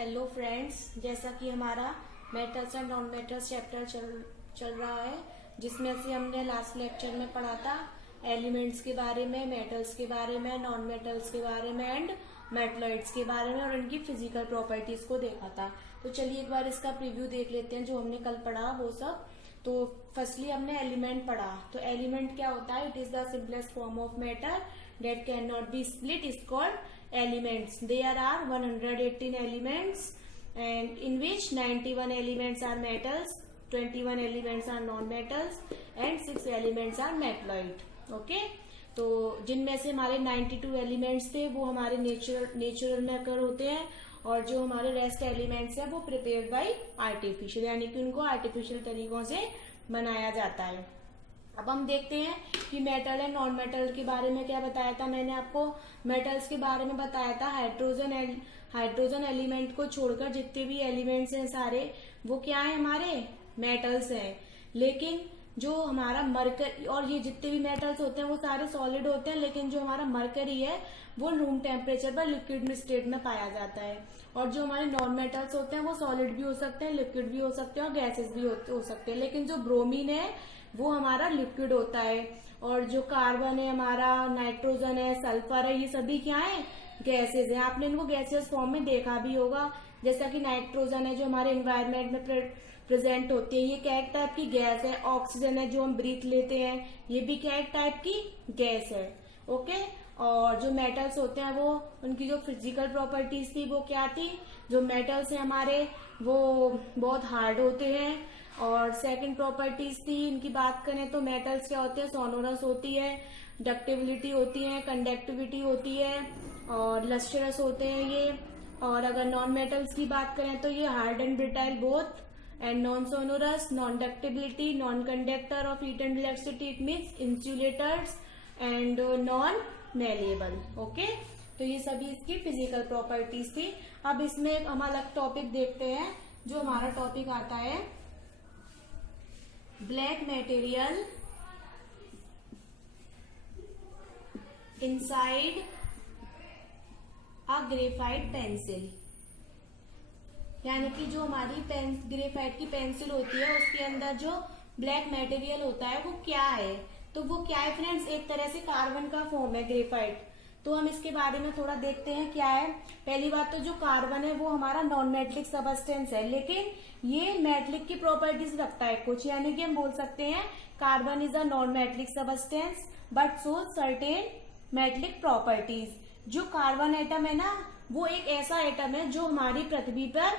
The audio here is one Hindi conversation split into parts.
हेलो फ्रेंड्स, जैसा कि हमारा metals and non metals chapter चल रहा है, जिसमें से हमने लास्ट लेक्चर में पढ़ा था एलिमेंट्स के बारे में, मेटल्स के बारे में, नॉन मेटल्स के बारे में एंड मेटलॉइड्स के बारे में और उनकी फिजिकल प्रॉपर्टीज को देखा था। तो चलिए एक बार इसका प्रीव्यू देख लेते हैं जो हमने कल पढ़ा वो सब। तो फर्स्टली हमने एलिमेंट पढ़ा। तो एलिमेंट क्या होता है? It is the simplest form of matter that cannot be split is called elements. There are 118 elements and in which 91 elements are metals, 21 elements are non-metals and 6 elements are metalloid. Okay? तो जिनमें से हमारे 92 एलिमेंट्स थे वो हमारे नेचुरल में अकर होते हैं और जो हमारे रेस्ट एलिमेंट्स हैं वो प्रिपेयर्ड बाय आर्टिफिशियल, यानी कि उनको आर्टिफिशियल तरीकों से बनाया जाता है। अब हम देखते हैं कि मेटल एंड नॉन मेटल के बारे में क्या बताया था। मैंने आपको मेटल्स के बारे में बताया था हाइड्रोजन एलिमेंट को छोड़कर जितने भी एलिमेंट्स हैं सारे वो क्या है? हमारे मेटल्स हैं। लेकिन जो हमारा मरकरी और ये जितने भी मेटल्स होते हैं वो सारे सॉलिड होते हैं, लेकिन जो हमारा मरकरी है वो रूम टेम्परेचर पर लिक्विड स्टेट में पाया जाता है। और जो हमारे नॉन मेटल्स होते हैं वो सॉलिड भी हो सकते हैं, लिक्विड भी हो सकते हैं और गैसेस भी हो सकते हैं। लेकिन जो ब्रोमीन है वो हमारा लिक्विड होता है और जो कार्बन है हमारा, नाइट्रोजन है, सल्फर है, ये सभी क्या है? गैसेस है। आपने इनको गैसेस फॉर्म में देखा भी होगा, जैसा कि नाइट्रोजन है जो हमारे एनवायरमेंट में प्रेजेंट होती है, ये क्या एक टाइप की गैस है। ऑक्सीजन है जो हम ब्रीथ लेते हैं, ये भी क्या एक टाइप की गैस है। ओके। और जो मेटल्स होते हैं वो उनकी जो फिजिकल प्रॉपर्टीज थी वो क्या थी? जो मेटल्स है हमारे वो बहुत हार्ड होते हैं। और सेकंड प्रॉपर्टीज थी इनकी बात करें तो मेटल्स क्या होते हैं? सोनोरस होती है, डक्टिबिलिटी होती है, कंडक्टिविटी होती है और लस्ट्रस होते हैं ये। और अगर नॉन मेटल्स की बात करें तो ये hard and brittle both and non sonorous, non ductility, non conductor of heat and electricity, it means insulators and non malleable. Okay, तो ये सभी इसकी फिजिकल प्रॉपर्टीज थी। अब इसमें हम अलग टॉपिक देखते हैं। जो हमारा टॉपिक आता है black material inside a graphite pencil, यानी कि जो हमारी ग्रेफाइट की पेंसिल होती है उसके अंदर जो ब्लैक मटेरियल होता है वो क्या है? तो वो क्या है फ्रेंड्स? एक तरह से कार्बन का फॉर्म है ग्रेफाइट। तो हम इसके बारे में थोड़ा देखते हैं क्या है। पहली बात तो जो कार्बन है वो हमारा नॉन मेटलिक सबस्टेंस है, लेकिन ये मेटलिक की प्रॉपर्टीज रखता है कुछ, यानी कि हम बोल सकते हैं carbon is a non metallic substance but shows certain metallic properties. जो कार्बन एटम है ना वो एक ऐसा एटम है जो हमारी पृथ्वी पर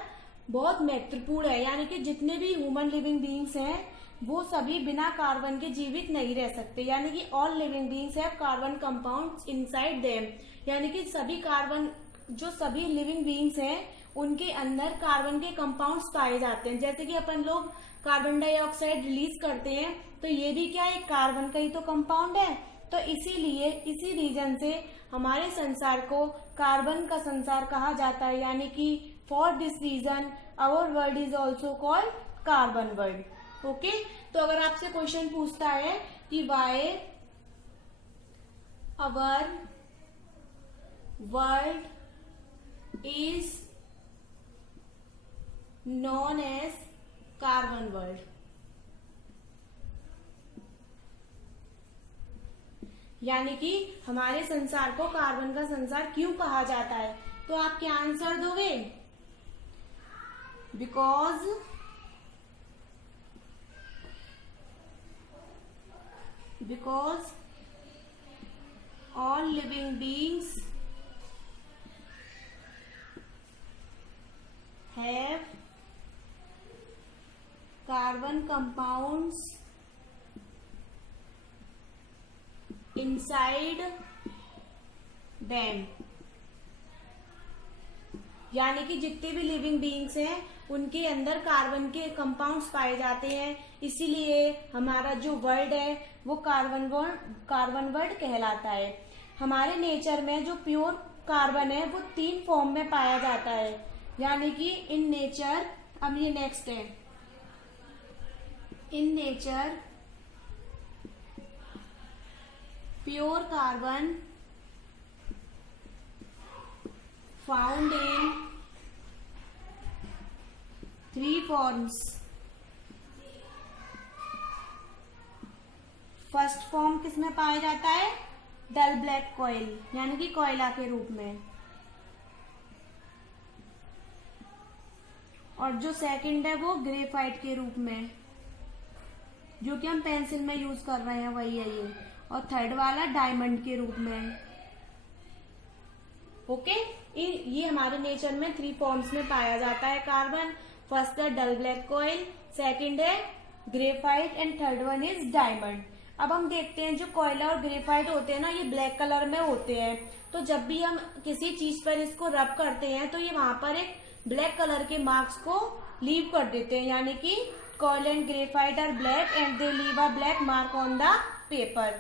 बहुत महत्वपूर्ण है, यानी कि जितने भी ह्यूमन लिविंग बींग्स हैं वो सभी बिना कार्बन के जीवित नहीं रह सकते, यानी कि all living beings have carbon compounds inside them, यानी कि सभी लिविंग बींग्स हैं उनके अंदर कार्बन के कंपाउंड्स पाए जाते हैं। जैसे कि अपन लोग कार्बन डाइऑक्साइड रिलीज करते हैं तो ये भी क्या है? कार्बन का ही तो कंपाउंड है। तो इसीलिए इसी रीजन से हमारे संसार को कार्बन का संसार कहा जाता है, यानी कि for this reason our world is also called carbon world. Okay, तो अगर आपसे क्वेश्चन पूछता है कि why our world is known as carbon world, यानी कि हमारे संसार को कार्बन का संसार क्यों कहा जाता है, तो आप क्या आंसर दोगे? because all living beings have carbon compounds inside them, यानी कि जितने भी लिविंग बीइंग्स हैं उनके अंदर कार्बन के कंपाउंड्स पाए जाते हैं, इसीलिए हमारा जो वर्ल्ड है वो कार्बन वर्ल्ड कहलाता है। हमारे नेचर में जो प्योर कार्बन है वो 3 फॉर्म में पाया जाता है, यानी कि इन नेचर, अब ये नेक्स्ट है, in nature pure carbon found in 3 forms. First form किसमें पाया जाता है? डल ब्लैक कॉइल, यानी कि कोयला के रूप में। और जो सेकंड है वो ग्रेफाइट के रूप में, जो कि हम पेंसिल में यूज कर रहे हैं, वही है ये। और थर्ड वाला डायमंड के रूप में। ओके, ये हमारे नेचर में 3 फॉर्म्स में पाया जाता है कार्बन। फर्स्ट है डल ब्लैक कॉइल, सेकंड है graphite and third one is diamond. अब हम देखते हैं जो कोयला और ग्रेफाइट होते हैं ना, ये ब्लैक कलर में होते हैं। तो जब भी हम किसी चीज पर इसको रब करते हैं तो ये वहां पर एक ब्लैक कलर के मार्क्स को लीव कर देते हैं, यानी कि coil and graphite are black and they leave a black mark on the paper.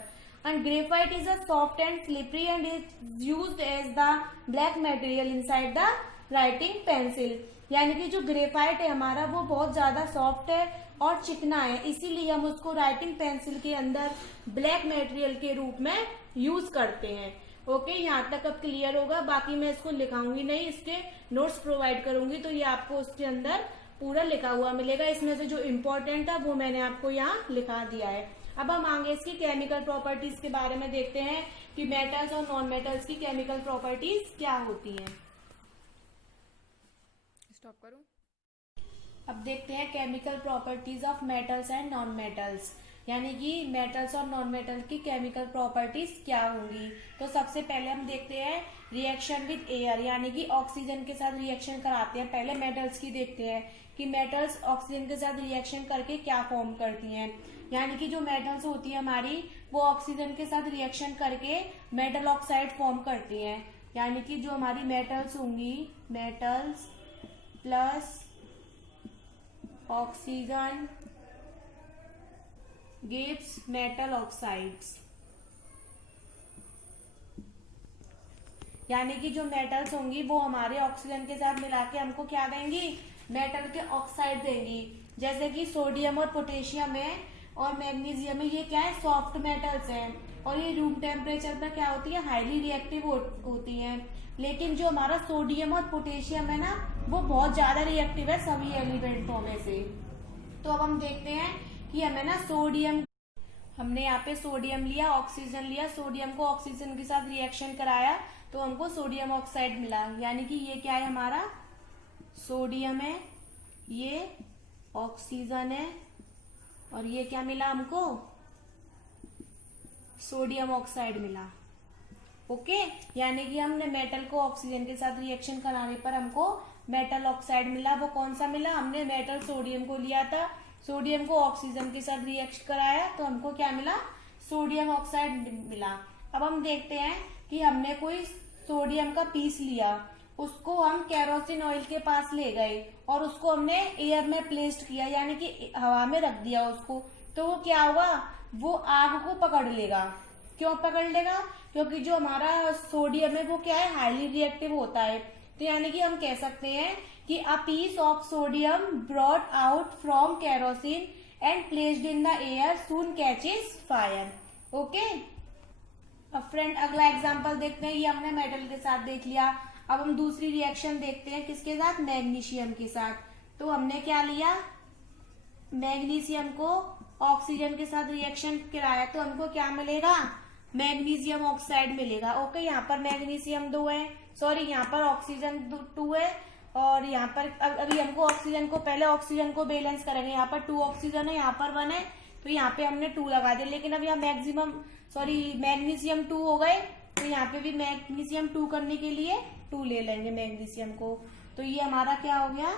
And graphite is a soft and slippery and is used as the black material inside the writing pencil. यानी कि जो ग्रेफाइट है हमारा वो बहुत ज्यादा सॉफ्ट है और चिकना है, इसीलिए हम उसको राइटिंग पेंसिल के अंदर ब्लैक मटेरियल के रूप में यूज करते हैं। ओके, यहाँ तक अब क्लियर होगा। बाकी मैं इसको लिखाऊंगी नहीं, इसके नोट्स प्रोवाइड करूंगी, तो ये आपको उसके अंदर पूरा लिखा हुआ मिलेगा। इसमें से जो इम्पोर्टेंट है वो मैंने आपको यहाँ लिखा दिया है। अब हम आगे इसकी केमिकल प्रॉपर्टीज के बारे में देखते हैं कि मेटल्स और नॉन मेटल्स की केमिकल प्रॉपर्टीज क्या होती हैं। स्टॉप करूं? अब देखते हैं chemical properties of metals and non metals, यानी कि मेटल्स और नॉन मेटल की केमिकल प्रॉपर्टीज क्या होंगी। तो सबसे पहले हम देखते हैं रिएक्शन विद एयर, यानी कि ऑक्सीजन के साथ रिएक्शन कराते हैं। पहले मेटल्स की देखते हैं कि मेटल्स ऑक्सीजन के साथ रिएक्शन करके क्या फॉर्म करती हैं। यानी कि जो मेटल्स होती है हमारी, वो ऑक्सीजन के साथ रिएक्शन करके मेटल ऑक्साइड फॉर्म करती हैं। यानी कि जो हमारी मेटल्स होंगी, metals plus oxygen gives metal oxides. यानी कि जो मेटल्स होंगी वो हमारे ऑक्सीजन के साथ मिला के हमको क्या देंगी? मेटल के ऑक्साइड देंगी। जैसे कि सोडियम और पोटेशियम है और मैग्नीशियम है, ये क्या है? सॉफ्ट मेटल्स हैं और ये रूम टेम्परेचर पर क्या होती है? हाईली रिएक्टिव होती हैं। लेकिन जो हमारा सोडियम और पोटेशियम है ना, वो बहुत ज्यादा रिएक्टिव है सभी एलिमेंटों में से। तो अब हम देखते हैं कि हमें ना सोडियम, हमने यहाँ पे सोडियम लिया, ऑक्सीजन लिया, सोडियम को ऑक्सीजन के साथ रिएक्शन कराया तो हमको सोडियम ऑक्साइड मिला। यानी कि ये क्या है? हमारा सोडियम है, ये ऑक्सीजन है और ये क्या मिला हमको? सोडियम ऑक्साइड मिला। ओके, यानी कि हमने मेटल को ऑक्सीजन के साथ रिएक्शन कराने पर हमको मेटल ऑक्साइड मिला। वो कौन सा मिला? हमने मेटल सोडियम को लिया था, सोडियम को ऑक्सीजन के साथ रिएक्ट कराया तो हमको क्या मिला? सोडियम ऑक्साइड मिला। अब हम देखते हैं कि हमने कोई सोडियम का पीस लिया, उसको हम केरोसिन ऑयल के पास ले गए और उसको हमने एयर में प्लेस्ड किया, यानी कि हवा में रख दिया उसको, तो वो क्या होगा? वो आग को पकड़ लेगा। क्यों पकड़ लेगा? क्योंकि जो हमारा सोडियम है वो क्या है? हाईली रिएक्टिव होता है। तो यानी कि हम कह सकते हैं कि a piece of sodium brought out from kerosene and placed in the air soon catches fire. Okay, अब फ्रेंड अगला एग्जांपल देखते हैं। ये हमने मेटल के साथ देख लिया। अब हम दूसरी रिएक्शन देखते हैं, किसके साथ? मैग्नीशियम के साथ। तो हमने क्या लिया? मैग्नीशियम को ऑक्सीजन के साथ रिएक्शन कराया तो हमको क्या मिलेगा? मैग्नीशियम ऑक्साइड मिलेगा। ओके, यहाँ पर मैग्नीशियम 2 है, सॉरी यहाँ पर ऑक्सीजन 2 है और यहाँ पर अभी हमको ऑक्सीजन को, पहले ऑक्सीजन को बैलेंस करेंगे। यहाँ पर 2 ऑक्सीजन है, यहाँ पर 1 है, तो यहाँ पे हमने 2 लगा दिया। लेकिन अब यहाँ मैग्नीशियम 2 हो गए, तो यहाँ पे भी मैग्नीशियम 2 करने के लिए 2 ले लेंगे मैग्नीशियम को। तो ये हमारा क्या हो गया?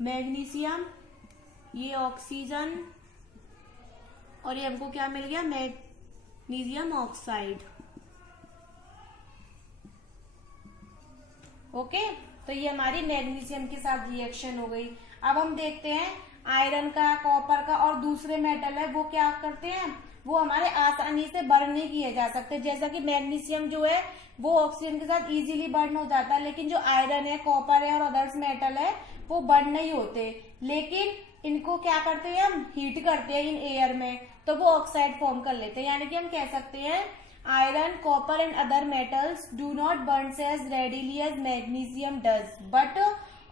मैग्नीशियम, ये ऑक्सीजन और ये हमको क्या मिल गया? Magnesium oxide. ओके, तो ये हमारी मैग्नीशियम के साथ रिएक्शन हो गई। अब हम देखते हैं आयरन का, कॉपर का और दूसरे मेटल है वो क्या करते हैं? वो हमारे आसानी से बर्न नहीं किए जा सकते। जैसा कि मैग्नीशियम जो है वो ऑक्सीजन के साथ इजीली बर्न हो जाता है, लेकिन जो आयरन है, कॉपर है और अदर्स मेटल है वो बर्न नहीं होते। लेकिन इनको क्या करते हैं? हम हीट करते हैं इन एयर में, तो वो ऑक्साइड फॉर्म कर लेते हैं। यानी कि हम कह सकते हैं Iron, copper and other metals do not burn as readily as magnesium does, but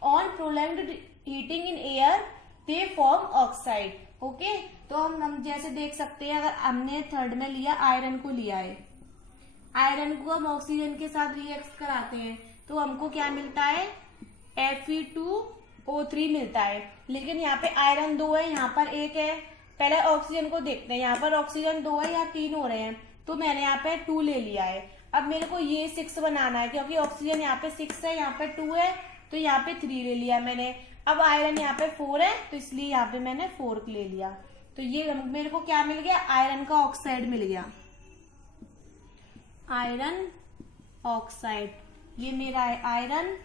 on prolonged heating in air they form oxide. Okay, तो हम जैसे देख सकते हैं, अगर हमने थर्ड में लिया आयरन को लिया है, आयरन को हम ऑक्सीजन के साथ रिएक्ट कराते हैं तो हमको क्या मिलता है, Fe2O3 मिलता है। लेकिन यहाँ पे आयरन 2 है, यहाँ पर 1 है। पहले ऑक्सीजन को देखते हैं, यहाँ पर ऑक्सीजन 2 है, यहाँ 3 हो रहे हैं, तो मैंने यहाँ पे 2 ले लिया है। अब मेरे को ये 6 बनाना है, क्योंकि ऑक्सीजन यहाँ पे 6 है, यहाँ पे 2 है, तो यहाँ पे 3 ले लिया मैंने। अब आयरन यहाँ पे 4 है, तो इसलिए यहाँ पे मैंने 4 ले लिया। तो ये मेरे को क्या मिल गया, आयरन का ऑक्साइड मिल गया, आयरन ऑक्साइड। ये मेरा है आयरन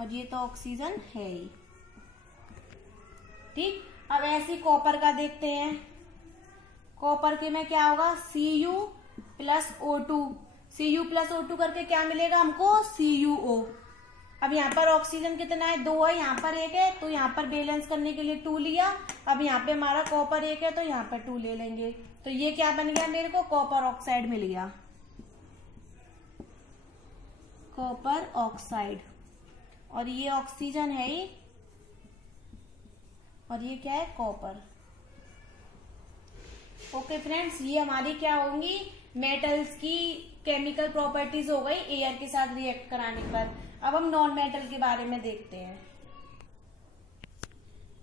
और ये तो ऑक्सीजन है ही। ठीक, अब ऐसे कॉपर का देखते हैं। कॉपर के में क्या होगा, Cu plus O2, Cu plus O2 करके क्या मिलेगा हमको, CuO। अब यहाँ पर ऑक्सीजन कितना है, 2 है, यहाँ पर 1 है, तो यहाँ पर बैलेंस करने के लिए 2 लिया। अब यहाँ पे हमारा कॉपर 1 है, तो यहाँ पर 2 ले लेंगे, तो ये क्या बन गया, मेरे को कॉपर ऑक्साइड मिल गया, कॉपर ऑक्साइड। और ये ऑक्सीजन है ही, और ये क्या है, कॉपर। ओके फ्रेंड्स, ये हमारी क्या होंगी, मेटल्स की केमिकल प्रॉपर्टीज हो गई एयर के साथ रिएक्ट कराने पर। अब हम नॉन मेटल के बारे में देखते हैं।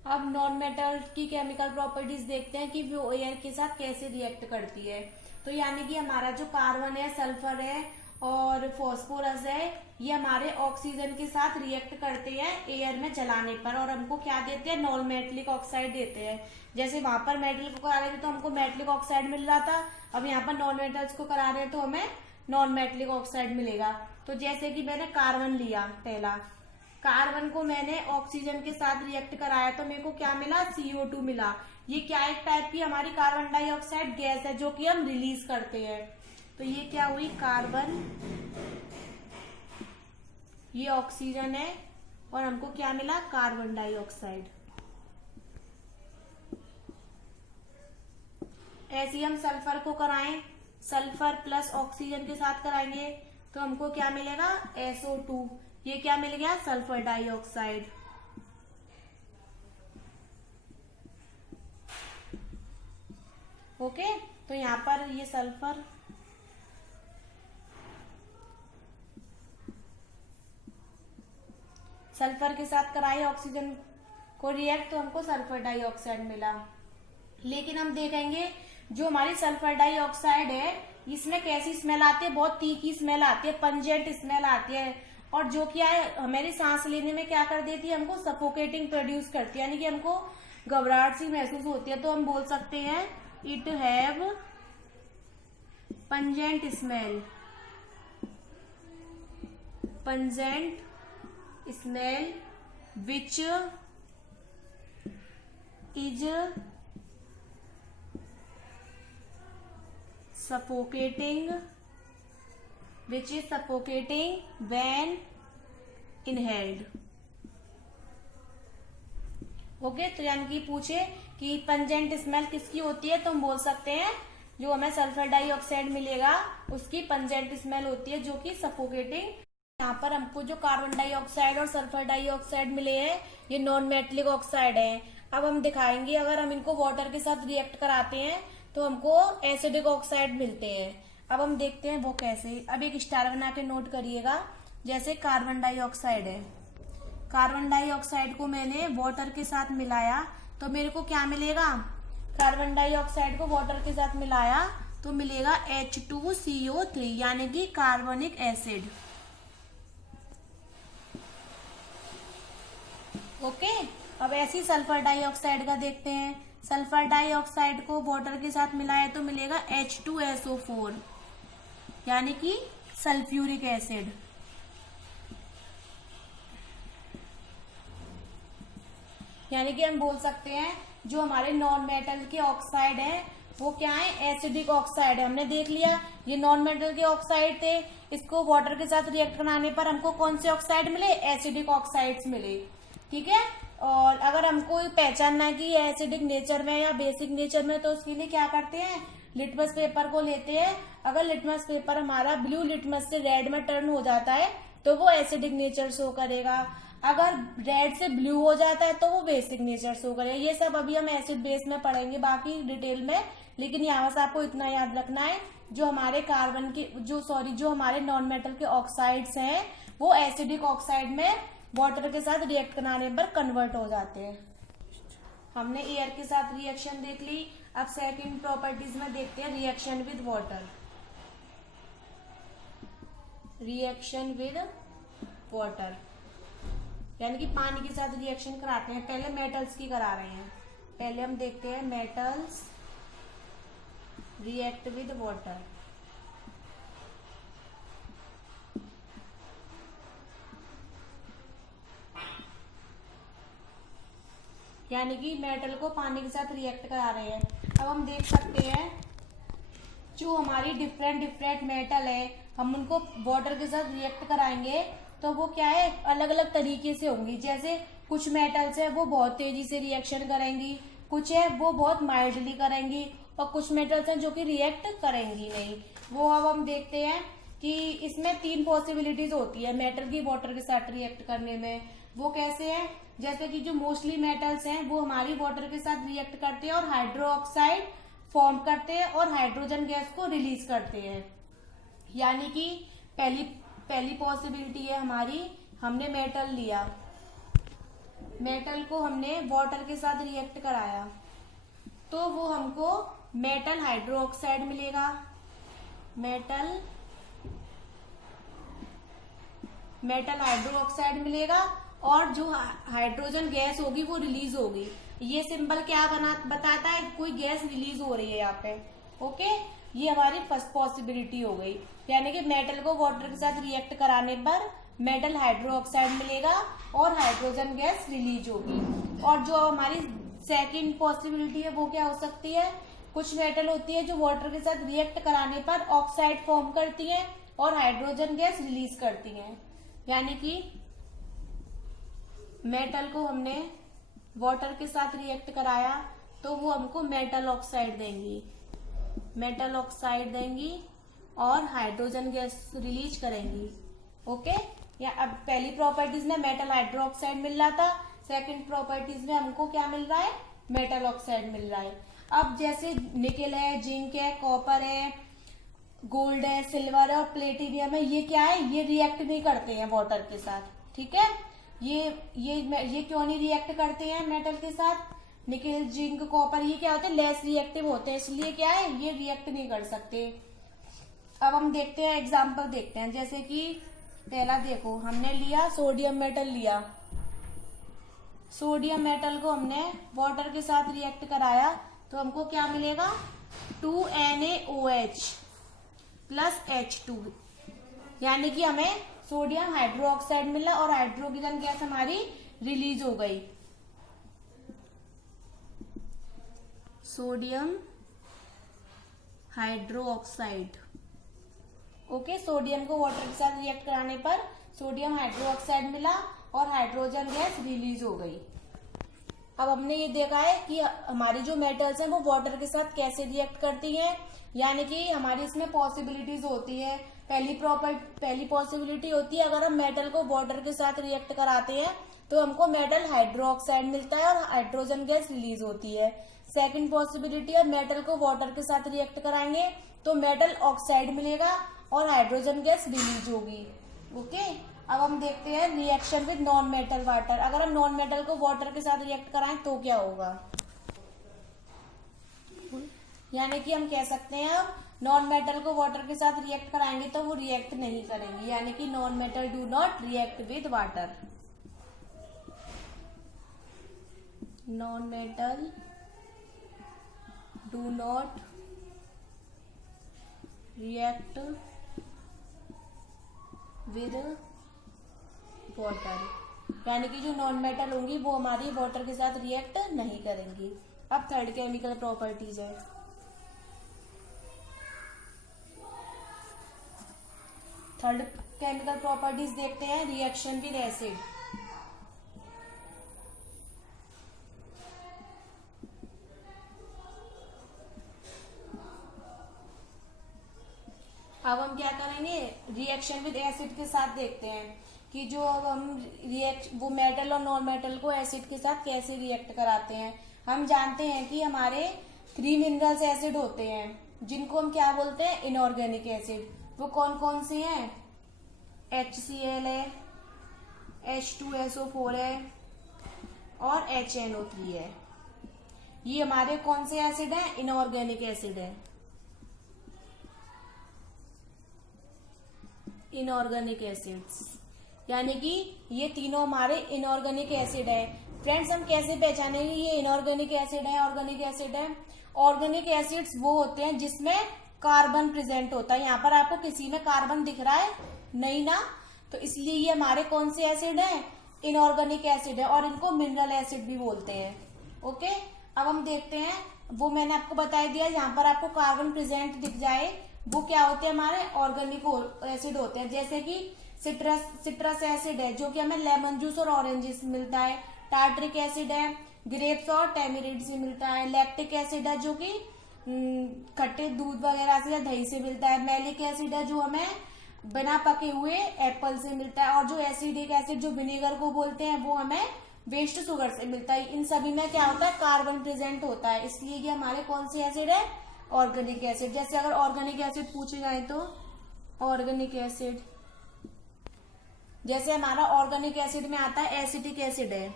अब नॉन मेटल की केमिकल प्रॉपर्टीज देखते हैं कि वो एयर के साथ कैसे रिएक्ट करती है। तो यानी कि हमारा जो कार्बन है, सल्फर है और फॉस्फोरस है, ये हमारे ऑक्सीजन के साथ रिएक्ट करते हैं एयर में जलाने पर, और हमको क्या देते हैं, नॉन मेटलिक ऑक्साइड देते हैं। जैसे वहां पर मेटल को करा रहे थे तो हमको मेटलिक ऑक्साइड मिल रहा था, अब यहाँ पर नॉन मेटल्स को करा रहे हैं तो हमें नॉन मेटलिक ऑक्साइड मिलेगा। तो जैसे कि मैंने कार्बन लिया, पहला कार्बन को मैंने ऑक्सीजन के साथ रिएक्ट कराया तो मेरे को क्या मिला, CO2 मिला। ये क्या एक टाइप की हमारी कार्बन डाइऑक्साइड गैस है जो कि हम रिलीज करते हैं। तो ये क्या हुई, कार्बन, ये ऑक्सीजन है और हमको क्या मिला, कार्बन डाइऑक्साइड। ऐसे ही हम सल्फर को कराएं, सल्फर प्लस ऑक्सीजन के साथ कराएंगे तो हमको क्या मिलेगा, SO2। ये क्या मिल गया, सल्फर डाइऑक्साइड। ओके, तो यहाँ पर ये सल्फर, सल्फर के साथ कराई ऑक्सीजन को रिएक्ट तो हमको सल्फर डाइऑक्साइड मिला। लेकिन हम देखेंगे जो हमारी सल्फर डाइऑक्साइड है इसमें कैसी स्मेल आती है, बहुत तीखी स्मेल आती है, पंजेंट स्मेल आती है, और जो क्या है हमारी सांस लेने में क्या कर देती है, हमको सफोकेटिंग प्रोड्यूस करती है, यानी कि हमको घबराहट सी महसूस होती है। तो हम बोल सकते हैं it have pungent smell, pungent smell which is suffocating, which is suffocating when inhaled। Okay, तो यानी कि पूछे कि पंजेंट स्मेल किसकी होती है तो हम बोल सकते हैं जो हमें सल्फर डाइऑक्साइड मिलेगा उसकी पंजेंट स्मेल होती है, जो कि सफोकेटिंग। यहाँ पर हमको जो कार्बन डाइऑक्साइड और सल्फर डाइऑक्साइड मिले हैं ये नॉन मेटलिक ऑक्साइड है। अब हम दिखाएंगे अगर हम इनको वाटर के साथ रिएक्ट कराते हैं तो हमको एसिडिक ऑक्साइड मिलते हैं। अब हम देखते हैं वो कैसे। अब एक स्टार बना के नोट करिएगा। जैसे कार्बन डाइऑक्साइड है, कार्बन डाइऑक्साइड को मैंने वाटर के साथ मिलाया तो मेरे को क्या मिलेगा, कार्बन डाइऑक्साइड को वाटर के साथ मिलाया तो मिलेगा H2CO3 यानी कि कार्बनिक एसिड। ओके, अब ऐसी सल्फर डाइऑक्साइड का देखते हैं। सल्फर डाइऑक्साइड को वाटर के साथ मिलाया तो मिलेगा H2SO4 यानी कि सल्फ्यूरिक एसिड। यानी कि हम बोल सकते हैं जो हमारे नॉन मेटल के ऑक्साइड है वो क्या है, एसिडिक ऑक्साइड है। हमने देख लिया ये नॉन मेटल के ऑक्साइड थे, इसको वाटर के साथ रिएक्ट कराने पर हमको कौन से ऑक्साइड मिले, एसिडिक ऑक्साइड्स मिले। ठीक है, और अगर हमको पहचानना है कि एसिडिक नेचर में या बेसिक नेचर में तो उसके लिए क्या करते हैं, लिटमस पेपर को लेते हैं, अगर लिटमस पेपर हमारा ब्लू लिटमस से रेड में टर्न हो जाता है तो वो एसिडिक नेचर शो करेगा, अगर रेड से ब्लू हो जाता है तो वो बेसिक नेचर शो करेगा। ये सब अभी हम एसिड बेस में पढ़ेंगे बाकी डिटेल में, लेकिन यहाँ से आपको इतना याद रखना है, जो हमारे कार्बन के जो हमारे नॉन मेटल के ऑक्साइड्स हैं वो एसिडिक ऑक्साइड में वाटर के साथ रिएक्ट कराने पर कन्वर्ट हो जाते हैं। हमने एयर के साथ रिएक्शन देख ली, अब सेकंड प्रॉपर्टीज में देखते हैं reaction with water. Reaction with water यानी कि पानी के साथ रिएक्शन कराते हैं। पहले मेटल्स की करा रहे हैं, पहले हम देखते हैं मेटल्स रिएक्ट विद वाटर। यानी कि मेटल को पानी के साथ रिएक्ट करा रहे हैं। अब हम देख सकते हैं जो हमारी डिफरेंट मेटल है, हम उनको वाटर के साथ रिएक्ट कराएंगे तो वो क्या है, अलग अलग तरीके से होंगी। जैसे कुछ मेटल्स है वो बहुत तेजी से रिएक्शन करेंगी, कुछ है वो बहुत माइल्डली करेंगी, और कुछ मेटल्स हैं जो कि रिएक्ट करेंगी नहीं। वो अब हम देखते हैं कि इसमें 3 पॉसिबिलिटीज होती है मेटल की वाटर के साथ रिएक्ट करने में। वो कैसे है, जैसे कि जो मोस्टली मेटल्स हैं वो हमारी वाटर के साथ रिएक्ट करते हैं और हाइड्रो ऑक्साइड फॉर्म करते हैं और हाइड्रोजन गैस को रिलीज करते हैं। यानी कि पहली पॉसिबिलिटी है हमारी, हमने मेटल लिया, मेटल को हमने वाटर के साथ रिएक्ट कराया तो वो हमको मेटल हाइड्रो ऑक्साइड मिलेगा, मेटल हाइड्रो ऑक्साइड मिलेगा, और जो हाइड्रोजन गैस होगी वो रिलीज होगी। ये सिंबल क्या बताता है, कोई गैस रिलीज हो रही है यहाँ पे। ओके, ये हमारी फर्स्ट पॉसिबिलिटी हो गई, यानी कि मेटल को वाटर के साथ रिएक्ट कराने पर मेटल हाइड्रो ऑक्साइड मिलेगा और हाइड्रोजन गैस रिलीज होगी। और जो हमारी सेकंड पॉसिबिलिटी है वो क्या हो सकती है, कुछ मेटल होती है जो वाटर के साथ रिएक्ट कराने पर ऑक्साइड फॉर्म करती है और हाइड्रोजन गैस रिलीज करती है। यानी कि मेटल को हमने वाटर के साथ रिएक्ट कराया तो वो हमको मेटल ऑक्साइड देंगी और हाइड्रोजन गैस रिलीज करेंगी। ओके, या अब पहली प्रॉपर्टीज में मेटल हाइड्रो ऑक्साइड मिल रहा था, सेकंड प्रॉपर्टीज में हमको क्या मिल रहा है, मेटल ऑक्साइड मिल रहा है। अब जैसे निकेल है, जिंक है, कॉपर है, गोल्ड है, सिल्वर है और प्लेटिनियम है, ये क्या है, ये रिएक्ट नहीं करते हैं वाटर के साथ। ठीक है, ये क्यों नहीं रिएक्ट करते हैं मेटल के साथ, निकेल, जिंक, कॉपर, ये क्या होते हैं, लेस रिएक्टिव होते हैं, इसलिए क्या है, ये रिएक्ट नहीं कर सकते। अब हम देखते हैं, एग्जाम्पल देखते हैं। जैसे कि पहला देखो, हमने लिया सोडियम मेटल लिया, सोडियम मेटल को हमने वाटर के साथ रिएक्ट कराया तो हमको क्या मिलेगा, 2NaOH प्लस H2, यानी कि हमें सोडियम हाइड्रो ऑक्साइड मिला और हाइड्रोजन गैस हमारी रिलीज हो गई। Sodium hydro oxide. Okay, sodium को वाटर के साथ रिएक्ट कराने पर सोडियम हाइड्रो ऑक्साइड मिला और हाइड्रोजन गैस रिलीज हो गई। अब हमने ये देखा है कि हमारी जो मेटल्स हैं वो वाटर के साथ कैसे रिएक्ट करती हैं, यानी कि हमारी इसमें पॉसिबिलिटीज होती है। पहली पॉसिबिलिटी होती है, अगर हम मेटल को वाटर के साथ रिएक्ट कराते हैं तो हमको मेटल हाइड्रो ऑक्साइड मिलता है और हाइड्रोजन गैस रिलीज होती है। सेकंड पॉसिबिलिटी है, मेटल को वाटर के साथ रिएक्ट कराएंगे तो मेटल ऑक्साइड मिलेगा और हाइड्रोजन गैस रिलीज होगी। ओके, अब हम देखते हैं reaction with non metal water. अगर हम नॉन मेटल को वाटर के साथ रिएक्ट कराएं तो क्या होगा, यानी कि हम कह सकते हैं अब नॉन मेटल को वाटर के साथ रिएक्ट कराएंगे तो वो रिएक्ट नहीं करेंगे, यानी कि non metal do not react with water. Non metal do not react with water, यानी कि जो नॉन मेटल होंगी वो हमारी वाटर के साथ रिएक्ट नहीं करेंगी। अब थर्ड केमिकल प्रॉपर्टीज है। थर्ड केमिकल प्रॉपर्टीज देखते हैं, reaction with acid. Reaction with acid के साथ देखते हैं कि जो अब हम वो मेटल और नॉन मेटल को एसिड के साथ कैसे रिएक्ट कराते हैं। हम जानते हैं कि हमारे 3 मिनरल्स एसिड होते हैं जिनको हम क्या बोलते हैं, इनऑर्गेनिक एसिड। वो कौन कौन से हैं, HCl है, H2SO4 है और HNO3 है। ये हमारे कौन से एसिड हैं, इनऑर्गेनिक एसिड है, इनऑर्गेनिक एसिड्स, यानी कि ये तीनों हमारे इनऑर्गेनिक एसिड है। फ्रेंड्स, हम कैसे पहचानेंगे ये इनऑर्गेनिक एसिड है, ऑर्गेनिक एसिड है? ऑर्गेनिक एसिड्स वो होते हैं जिसमें कार्बन प्रेजेंट होता है। यहाँ पर आपको किसी में कार्बन दिख रहा है नहीं ना, तो इसलिए ये हमारे कौन से एसिड है, इनऑर्गेनिक एसिड है, और इनको मिनरल एसिड भी बोलते हैं। ओके, अब हम देखते हैं, वो मैंने आपको बता दिया, यहाँ पर आपको कार्बन प्रेजेंट दिख जाए वो क्या होते हैं, हमारे ऑर्गेनिक एसिड होते हैं। जैसे कि सिट्रस एसिड है जो कि हमें लेमन जूस और ऑरेंज से मिलता है। टार्ट्रिक एसिड है, ग्रेप्स और टेमिरिड से मिलता है। लैक्टिक एसिड है जो कि खट्टे दूध वगैरह से या दही से मिलता है। मैलिक एसिड है जो हमें बिना पके हुए एप्पल से मिलता है। और जो एसिडिक एसिड जो विनेगर को बोलते हैं वो हमें वेस्ट शुगर से मिलता है। इन सभी में क्या होता है, कार्बन प्रेजेंट होता है, इसलिए ये हमारे कौन से एसिड है, ऑर्गेनिक एसिड। जैसे अगर ऑर्गेनिक एसिड पूछे जाए तो ऑर्गेनिक एसिड, जैसे हमारा ऑर्गेनिक एसिड में आता है एसिटिक एसिड है,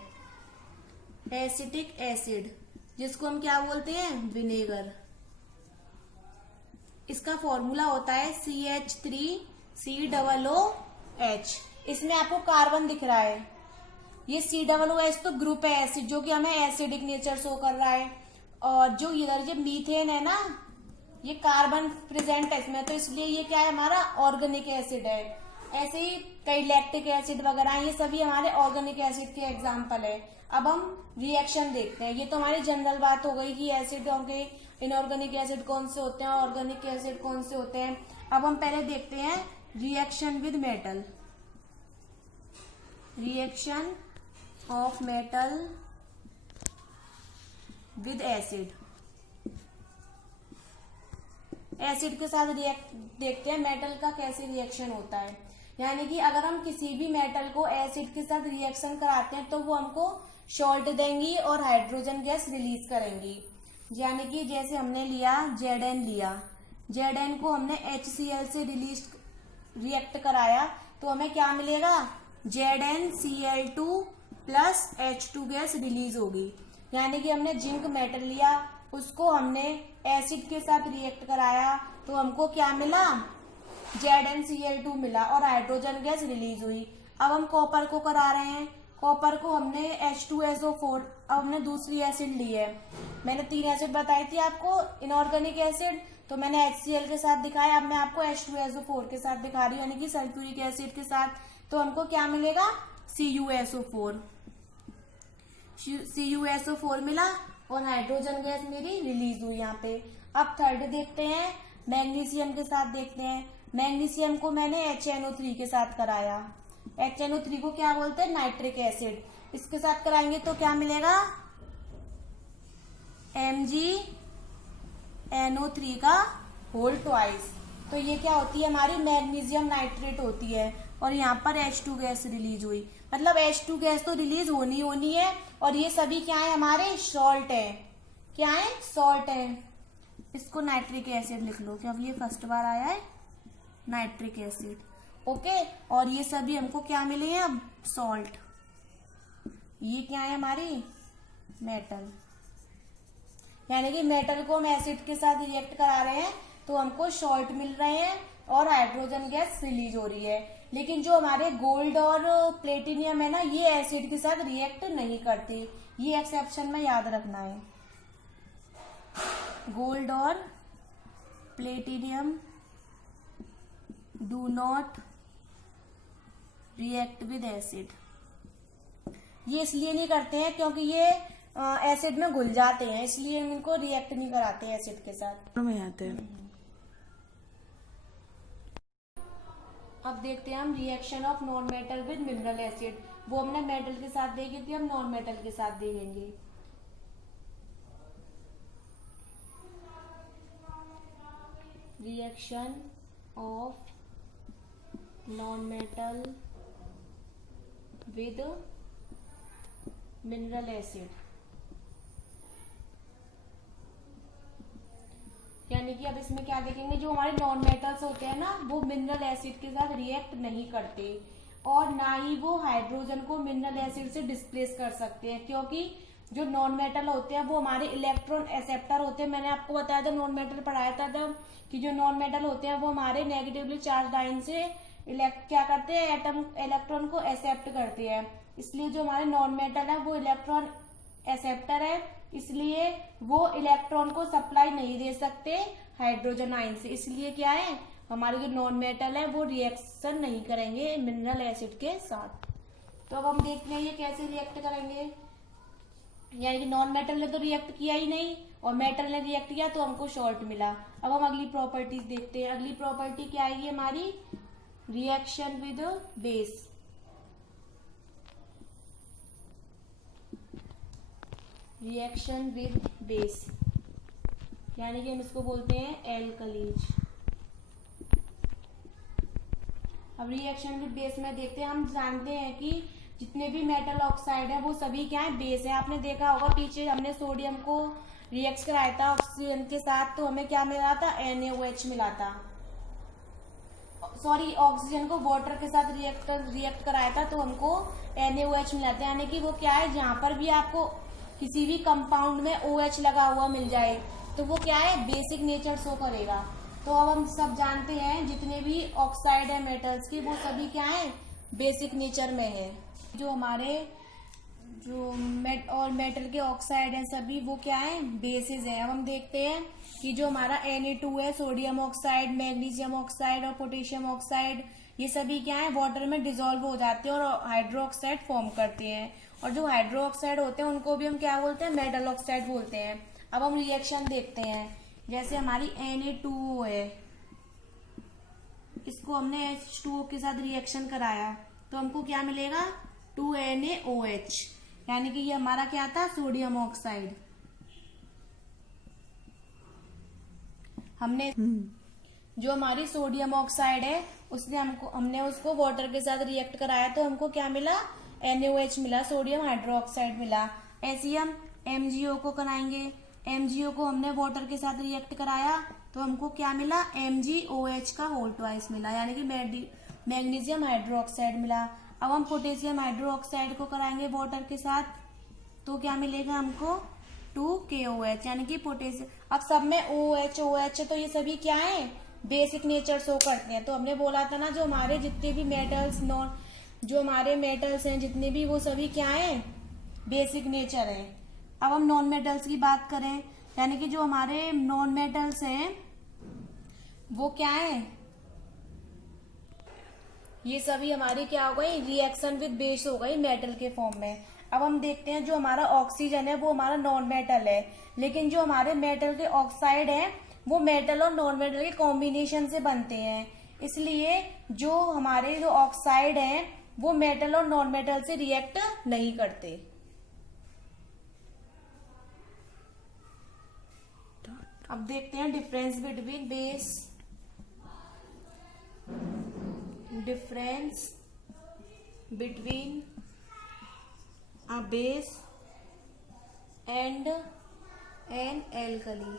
एसिटिक एसिड जिसको हम क्या बोलते हैं, विनेगर। इसका फॉर्मूला होता है CH3COOH। इसमें आपको कार्बन दिख रहा है, ये COOH तो ग्रुप है एसिड जो कि हमें एसिडिक नेचर शो कर रहा है। और जो इधर ये मीथेन है ना, ये कार्बन प्रेजेंट है इसमें, तो इसलिए ये क्या है, हमारा ऑर्गेनिक एसिड है। ऐसे ही कई लैक्टिक एसिड वगैरह, ये सभी हमारे ऑर्गेनिक एसिड के एग्जाम्पल है। अब हम रिएक्शन देखते हैं। ये तो हमारी जनरल बात हो गई कि एसिडों के इनऑर्गेनिक एसिड कौन से होते हैं, ऑर्गेनिक एसिड कौन से होते हैं। अब हम पहले देखते हैं reaction with metal, reaction of metal with acid. Acid के साथ देखते हैं मेटल का कैसे रिएक्शन होता है। यानी कि अगर हम किसी भी मेटल को एसिड के साथ रिएक्शन कराते हैं तो वो हमको सॉल्ट देंगी और हाइड्रोजन गैस रिलीज करेंगी। यानी कि जैसे हमने लिया Zn लिया, Zn को हमने HCl से रिएक्ट कराया तो हमें क्या मिलेगा, ZnCl2 plus H2 gas release होगी। यानी कि हमने जिंक मेटल लिया, उसको हमने एसिड के साथ रिएक्ट कराया तो हमको क्या मिला, ZnCl2 मिला और हाइड्रोजन गैस रिलीज हुई। अब हम कॉपर को करा रहे हैं, कॉपर को हमने H2SO4, अब हमने दूसरी एसिड ली है। मैंने 3 एसिड बताई थी आपको इनऑर्गेनिक एसिड, तो मैंने HCl के साथ दिखाया, अब मैं आपको H2SO4 के साथ दिखा रही हूँ, यानी कि सल्फ्यूरिक एसिड के साथ। तो हमको क्या मिलेगा, CuSO4 मिला और हाइड्रोजन गैस मेरी रिलीज हुई यहाँ पे। अब थर्ड देखते हैं, मैग्नीशियम के साथ देखते हैं। मैग्नीशियम को मैंने HNO3 के साथ कराया। HNO3 को क्या बोलते हैं, नाइट्रिक एसिड। इसके साथ कराएंगे तो क्या मिलेगा, MgNO3 का होल ट्वाइस। तो ये क्या होती है, हमारी मैग्नीशियम नाइट्रेट होती है और यहाँ पर H2 गैस रिलीज हुई। मतलब H2 गैस तो रिलीज होनी है। और ये सभी क्या है, हमारे सॉल्ट है। क्या है, सॉल्ट है। इसको नाइट्रिक एसिड लिख लो क्योंकि ये फर्स्ट बार आया है, नाइट्रिक एसिड। ओके, और ये सभी हमको क्या मिले हैं, अब सॉल्ट। ये क्या है, हमारी मेटल। यानी कि मेटल को हम एसिड के साथ रिएक्ट करा रहे हैं तो हमको सॉल्ट मिल रहे हैं और हाइड्रोजन गैस रिलीज हो रही है। लेकिन जो हमारे गोल्ड और प्लेटिनियम है ना, ये एसिड के साथ रिएक्ट नहीं करती। ये एक्सेप्शन में याद रखना है। गोल्ड और platinum do not react with acid. ये इसलिए नहीं करते हैं क्योंकि ये एसिड में घुल जाते हैं, इसलिए हम इनको रिएक्ट नहीं कराते एसिड के साथ। अब देखते हैं हम reaction of non metal with mineral acid. वो हमने मेटल के साथ देखी थी, हम नॉन मेटल के साथ देखेंगे। Reaction of non metal with mineral acid. यानी कि अब इसमें क्या देखेंगे, जो हमारे नॉन मेटल्स होते हैं ना, वो मिनरल एसिड के साथ रिएक्ट नहीं करते और ना ही वो हाइड्रोजन को मिनरल एसिड से डिस्प्लेस कर सकते हैं, क्योंकि जो नॉन मेटल होते हैं वो हमारे इलेक्ट्रॉन एक्सेप्टर होते हैं। मैंने आपको बताया था, नॉन मेटल पढ़ाया था तब, कि जो नॉन मेटल होते हैं वो हमारे नेगेटिवली चार्ज आयन से क्या करते हैं, एटम इलेक्ट्रॉन को एक्सेप्ट करते हैं। इसलिए जो हमारे नॉन मेटल है वो इलेक्ट्रॉन एक्सेप्टर है, इसलिए वो इलेक्ट्रॉन को सप्लाई नहीं दे सकते हाइड्रोजन आयन से। इसलिए क्या है, हमारे जो नॉन मेटल है वो रिएक्शन नहीं करेंगे मिनरल एसिड के साथ। तो अब हम देखते हैं ये कैसे रिएक्ट करेंगे। यानी कि नॉन मेटल ने तो रिएक्ट किया ही नहीं और मेटल ने रिएक्ट किया तो हमको सॉल्ट मिला। अब हम अगली प्रॉपर्टीज देखते हैं। अगली प्रॉपर्टी क्या आएगी हमारी, reaction with base. Reaction with base यानी कि हम इसको बोलते हैं एल्कलीज। अब रिएक्शन विद बेस में देखते हैं, हम जानते हैं कि जितने भी मेटल ऑक्साइड है वो सभी क्या है, बेस है। आपने देखा होगा पीछे हमने सोडियम को रिएक्ट कराया था ऑक्सीजन के साथ, तो हमें क्या मिला था, NaOH मिला था। सॉरी, ऑक्सीजन को वाटर के साथ रिएक्ट कराया था तो हमको NaOH मिला था। यानी कि वो क्या है, जहां पर भी आपको किसी भी कंपाउंड में OH लगा हुआ मिल जाए तो वो क्या है, बेसिक नेचर शो करेगा। तो अब हम सब जानते हैं जितने भी ऑक्साइड है मेटल्स की वो सभी क्या है, बेसिक नेचर में है। जो हमारे जो मेटल के ऑक्साइड है सभी वो क्या है, बेसिस है। अब हम देखते हैं कि जो हमारा Na2 है, सोडियम ऑक्साइड, मैग्नीशियम ऑक्साइड और पोटेशियम ऑक्साइड, ये सभी क्या है, वाटर में डिसॉल्व हो जाते हैं और हाइड्रो ऑक्साइड फॉर्म करते हैं। और जो हाइड्रो ऑक्साइड होते हैं उनको भी हम क्या बोलते हैं, मेटल ऑक्साइड बोलते हैं। अब हम रिएक्शन देखते हैं। जैसे हमारी Na2O है, इसको हमने H2O के साथ रिएक्शन कराया तो हमको क्या मिलेगा, 2NaOH। यानी कि ये हमारा क्या था, सोडियम ऑक्साइड। हमने जो हमारी सोडियम ऑक्साइड है हमने उसको वाटर के साथ रिएक्ट कराया तो हमको क्या मिला, NaOH मिला, सोडियम हाइड्रोक्साइड मिला। ऐसे ही हम MgO को कराएंगे। MgO को हमने वाटर के साथ रिएक्ट कराया तो हमको क्या मिला, MgOH का होल ट्वाइस मिला, यानी कि मैग्नीशियम हाइड्रोक्साइड मिला। अब हम पोटेशियम हाइड्रोक्साइड को कराएंगे वाटर के साथ तो क्या मिलेगा हमको, 2KOH, यानी कि पोटेशियम। अब सब में OH तो ये सभी क्या है, बेसिक नेचर शो करते हैं। तो हमने बोला था ना, जो हमारे जितने भी मेटल्स जो हमारे मेटल्स हैं जितने भी, वो सभी क्या है, बेसिक नेचर है। अब हम नॉन मेटल्स की बात करें, यानी कि जो हमारे नॉन मेटल्स हैं वो क्या है, ये सभी हमारी क्या हो गई, रिएक्शन विद बेस हो गई मेटल के फॉर्म में। अब हम देखते हैं जो हमारा ऑक्सीजन है वो हमारा नॉन मेटल है, लेकिन जो हमारे मेटल के ऑक्साइड है वो मेटल और नॉन मेटल के कॉम्बिनेशन से बनते हैं। इसलिए जो हमारे जो ऑक्साइड है वो मेटल और नॉन मेटल से रिएक्ट नहीं करते। अब देखते हैं difference between base, difference between a base and an alkali.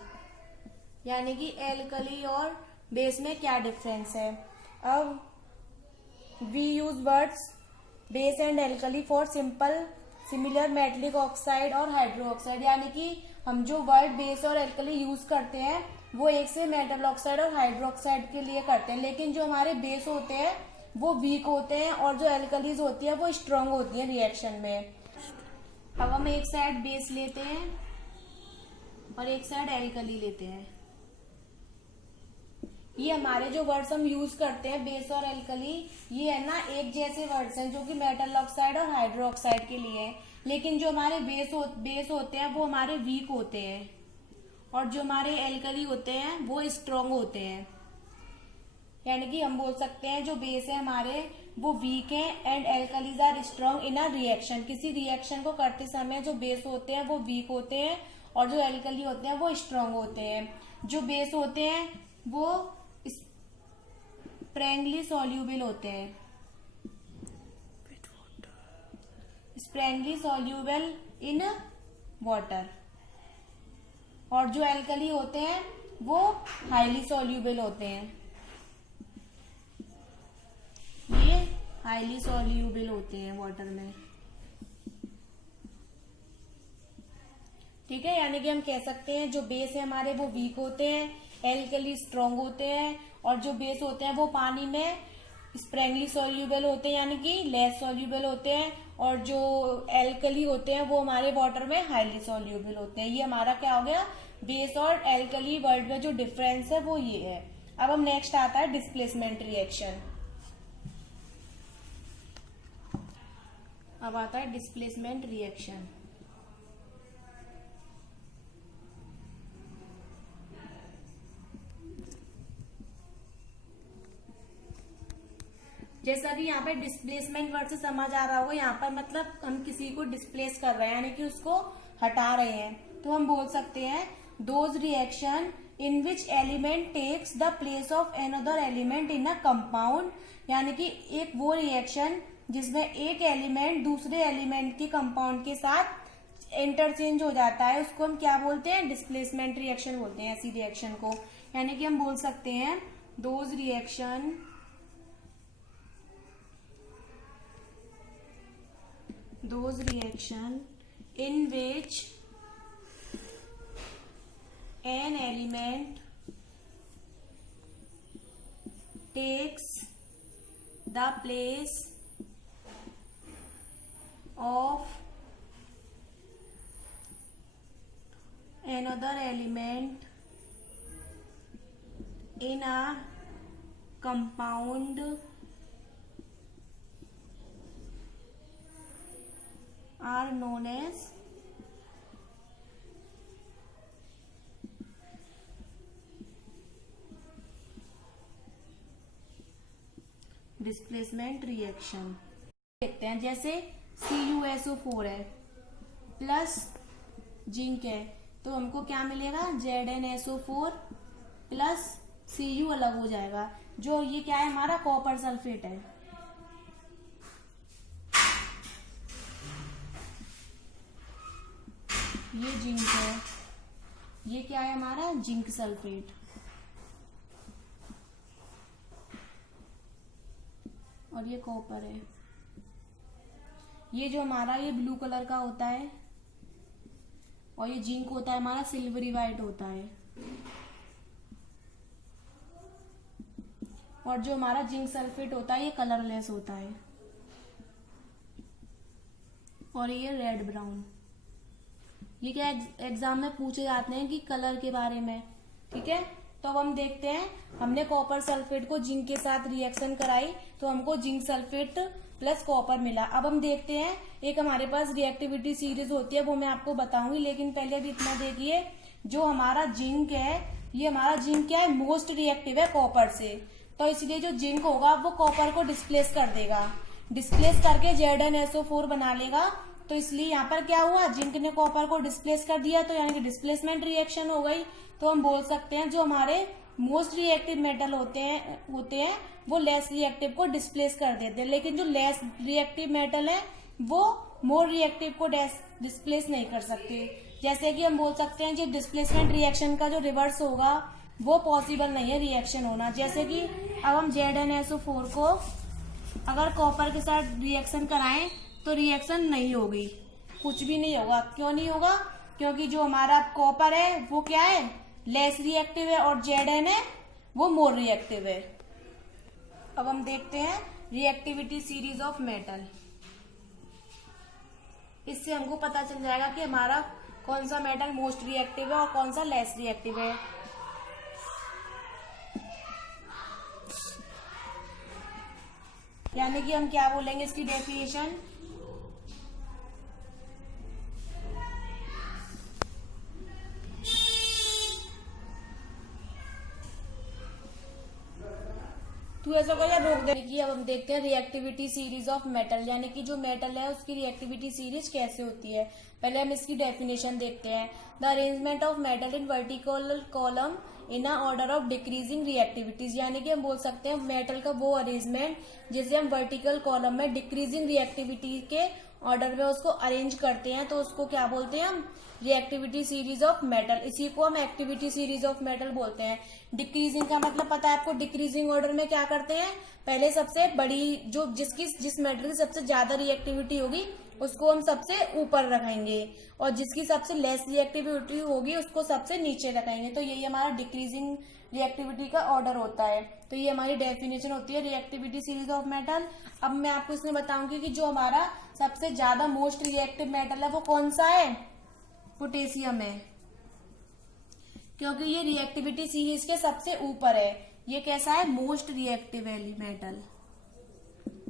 यानी कि एल्कली और बेस में क्या डिफरेंस है। अब we use words base and alkali for similar metallic oxide और हाइड्रो ऑक्साइड। यानी कि हम जो वर्ड बेस और एल्कली यूज करते हैं वो एक से मेटल ऑक्साइड और हाइड्रो ऑक्साइड के लिए करते हैं, लेकिन जो हमारे बेस होते हैं वो वीक होते हैं और जो एल्कलीज होती है वो स्ट्रांग होती है रिएक्शन में। अब हम एक साइड बेस लेते हैं और एक साइड एल्कली लेते हैं। ये हमारे जो वर्ड्स हम यूज करते हैं बेस और एल्कली, ये है ना एक जैसे वर्ड्स हैं जो कि मेटल ऑक्साइड और हाइड्रो ऑक्साइड के लिए है, लेकिन जो हमारे बेस होते हैं वो हमारे वीक होते हैं और जो हमारे एल्कली होते हैं वो स्ट्रांग होते हैं। यानी कि हम बोल सकते हैं जो बेस है हमारे वो वीक है and alkalis are strong in a reaction. किसी रिएक्शन को करते समय जो बेस होते हैं वो वीक होते हैं और जो एल्कली होते हैं वो स्ट्रांग होते हैं। जो बेस होते हैं वो स्प्रैंगली सॉल्यूबल होते हैं, स्प्रैंगली सॉल्यूबल इन वाटर, और जो एल्कली होते हैं वो हाईली सॉल्यूबल होते हैं, ये हाईली सॉल्यूबल होते हैं वाटर में। ठीक है, यानी कि हम कह सकते हैं जो बेस है हमारे वो वीक होते हैं, एल्कली स्ट्रॉन्ग होते हैं, और जो बेस होते हैं वो पानी में स्प्रैंगली सॉल्यूबल होते हैं यानी कि लेस सॉल्यूबल होते हैं, और जो एल्कली होते हैं वो हमारे वाटर में हाईली सॉल्यूबल होते हैं। ये हमारा क्या हो गया, बेस और एल्कली वर्ड में जो डिफरेंस है वो ये है। अब हम नेक्स्ट आता है डिस्प्लेसमेंट रिएक्शन। अब आता है डिस्प्लेसमेंट रिएक्शन। जैसा कि यहाँ पे डिस्प्लेसमेंट वर्ड से समझ आ रहा होगा, यहाँ पर मतलब हम किसी को डिस्प्लेस कर रहे हैं यानी कि उसको हटा रहे हैं, तो हम बोल सकते हैं those reaction in which element takes the place of another element in a compound, यानी कि एक वो रिएक्शन जिसमें एक एलिमेंट दूसरे एलिमेंट के कंपाउंड के साथ इंटरचेंज हो जाता है, उसको हम क्या बोलते हैं, डिस्प्लेसमेंट रिएक्शन बोलते हैं ऐसी रिएक्शन को। यानी कि हम बोल सकते हैं those reaction in which an element takes the place of another element in a compound are known as displacement reaction. देखते हैं, जैसे CuSO4 है प्लस जिंक है, तो हमको क्या मिलेगा, ZnSO4 प्लस Cu अलग हो जाएगा, जो ये क्या है हमारा कॉपर सल्फेट है। ये जिंक है, ये क्या है हमारा जिंक सल्फेट, और ये कॉपर है। ये जो हमारा ये ब्लू कलर का होता है, और ये जिंक होता है हमारा सिल्वरी वाइट होता है, और जो हमारा जिंक सल्फेट होता है ये कलरलेस होता है, और ये रेड ब्राउन। ये क्या एग्जाम में पूछे जाते हैं कि कलर के बारे में। ठीक है, तो अब हम देखते हैं, हमने कॉपर सल्फेट को जिंक के साथ रिएक्शन कराई तो हमको जिंक सल्फेट प्लस कॉपर मिला। अब हम देखते हैं, एक हमारे पास रिएक्टिविटी सीरीज होती है वो मैं आपको बताऊंगी, लेकिन पहले अभी इतना देखिए, जो हमारा जिंक है ये हमारा जिंक क्या है, मोस्ट रिएक्टिव है कॉपर से, तो इसलिए जो जिंक होगा वो कॉपर को डिस्प्लेस कर देगा, डिस्प्लेस करके ZnSO4 बना लेगा। तो इसलिए यहाँ पर क्या हुआ, जिंक ने कॉपर को डिस्प्लेस कर दिया, तो यानी कि डिस्प्लेसमेंट रिएक्शन हो गई। तो हम बोल सकते हैं जो हमारे मोस्ट रिएक्टिव मेटल होते हैं वो लेस रिएक्टिव को डिस्प्लेस कर देते हैं, लेकिन जो लेस रिएक्टिव मेटल है वो मोर रिएक्टिव को डिस्प्लेस नहीं कर सकते। जैसे कि हम बोल सकते हैं जो डिस्प्लेसमेंट रिएक्शन का जो रिवर्स होगा वो पॉसिबल नहीं है रिएक्शन होना। जैसे कि अब हम ZnSO4 को अगर कॉपर के साथ रिएक्शन कराएं तो रिएक्शन नहीं होगी, कुछ भी नहीं होगा। क्यों नहीं होगा, क्योंकि जो हमारा कॉपर है वो क्या है, लेस रिएक्टिव है, और Zn है वो मोर रिएक्टिव है। अब हम देखते हैं रिएक्टिविटी सीरीज ऑफ मेटल। इससे हमको पता चल जाएगा कि हमारा कौन सा मेटल मोस्ट रिएक्टिव है और कौन सा लेस रिएक्टिव है। यानी कि हम क्या बोलेंगे इसकी डेफिनेशन, तू ऐसा कर या रोक दे कि अब हम देखते हैं रिएक्टिविटी सीरीज ऑफ मेटल, यानी कि जो मेटल है उसकी रिएक्टिविटी सीरीज कैसे होती है। पहले हम इसकी डेफिनेशन देखते हैं। The arrangement of metal in vertical column in a order of decreasing reactivities, यानी कि हम बोल सकते हैं मेटल का वो अरेंजमेंट जिसे हम वर्टिकल कॉलम में डिक्रीजिंग रिएक्टिविटी के ऑर्डर में उसको अरेंज करते हैं, तो उसको क्या बोलते हैं हम, रिएक्टिविटी सीरीज ऑफ मेटल। इसी को हम एक्टिविटी सीरीज ऑफ मेटल बोलते हैं। डिक्रीजिंग का मतलब पता है आपको, डिक्रीजिंग ऑर्डर में क्या करते हैं, पहले सबसे बड़ी जो जिस मेटल की सबसे ज्यादा रिएक्टिविटी होगी उसको हम सबसे ऊपर रखेंगे, और जिसकी सबसे लेस रिएक्टिविटी होगी उसको सबसे नीचे रखेंगे। तो यही हमारा डिक्रीजिंग रिएक्टिविटी का ऑर्डर होता है। तो ये हमारी डेफिनेशन होती है रिएक्टिविटी सीरीज ऑफ मेटल। अब मैं आपको इसमें बताऊंगी कि जो हमारा सबसे ज्यादा मोस्ट रिएक्टिव मेटल है वो कौन सा है, पोटेशियम है, क्योंकि ये रिएक्टिविटी सीरीज के सबसे ऊपर है। ये कैसा है, most reactive metal,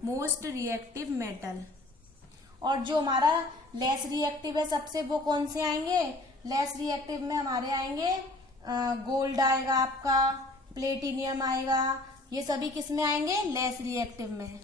most reactive metal. और जो हमारा लेस रिएक्टिव है सबसे, वो कौन से आएंगे, लेस रिएक्टिव में हमारे आएंगे गोल्ड आएगा आपका, प्लेटिनियम आएगा, ये सभी किस में आएंगे, लेस रिएक्टिव में।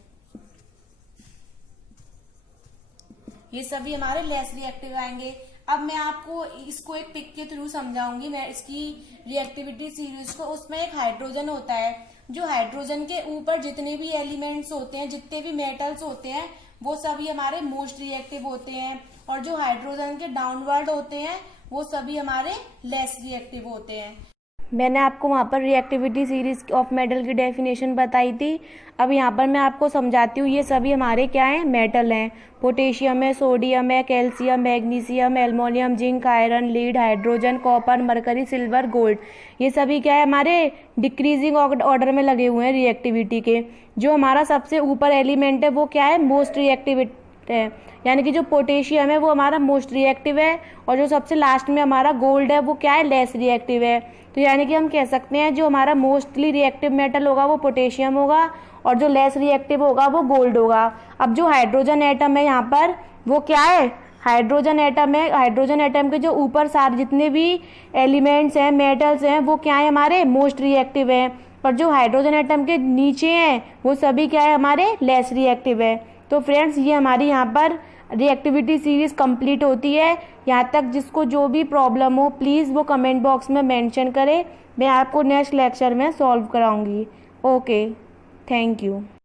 ये सभी हमारे लेस रिएक्टिव आएंगे। अब मैं आपको इसको एक पिक के थ्रू समझाऊंगी, मैं इसकी रिएक्टिविटी सीरीज को। उसमें एक हाइड्रोजन होता है, जो हाइड्रोजन के ऊपर जितने भी एलिमेंट्स होते हैं, जितने भी मेटल्स होते हैं, वो सभी हमारे मोस्ट रिएक्टिव होते हैं, और जो हाइड्रोजन के डाउनवर्ड होते हैं वो सभी हमारे लेस रिएक्टिव होते हैं। मैंने आपको वहाँ पर रिएक्टिविटी सीरीज ऑफ मेटल की डेफिनेशन बताई थी। अब यहाँ पर मैं आपको समझाती हूँ। ये सभी हमारे क्या हैं, मेटल हैं। पोटेशियम है, सोडियम है, calcium, magnesium, aluminium, zinc, iron, lead, hydrogen, copper, mercury, silver, gold. ये सभी क्या है, हमारे डिक्रीजिंग ऑर्डर में लगे हुए हैं रिएक्टिविटी के। जो हमारा सबसे ऊपर एलिमेंट है वो क्या है, मोस्ट रिएक्टिव है, यानी कि जो पोटेशियम है वो हमारा मोस्ट रिएक्टिव है, और जो सबसे लास्ट में हमारा गोल्ड है वो क्या है, लेस रिएक्टिव है। तो यानी कि हम कह सकते हैं जो हमारा मोस्टली रिएक्टिव मेटल होगा वो पोटेशियम होगा, और जो लेस रिएक्टिव होगा वो गोल्ड होगा। अब जो हाइड्रोजन एटम है यहाँ पर वो क्या है, हाइड्रोजन एटम है। हाइड्रोजन एटम के जो ऊपर सारे जितने भी एलिमेंट्स हैं, मेटल्स हैं, वो क्या है, हमारे मोस्ट रिएक्टिव है। पर जो हाइड्रोजन एटम के नीचे हैं वो सभी क्या है, हमारे लेस रिएक्टिव है। तो फ्रेंड्स, ये हमारी यहाँ पर रिएक्टिविटी सीरीज कंप्लीट होती है। यहाँ तक जिसको जो भी प्रॉब्लम हो प्लीज़ वो कमेंट बॉक्स में मेंशन करें, मैं आपको नेक्स्ट लेक्चर में सॉल्व कराऊंगी। Okay, thank you.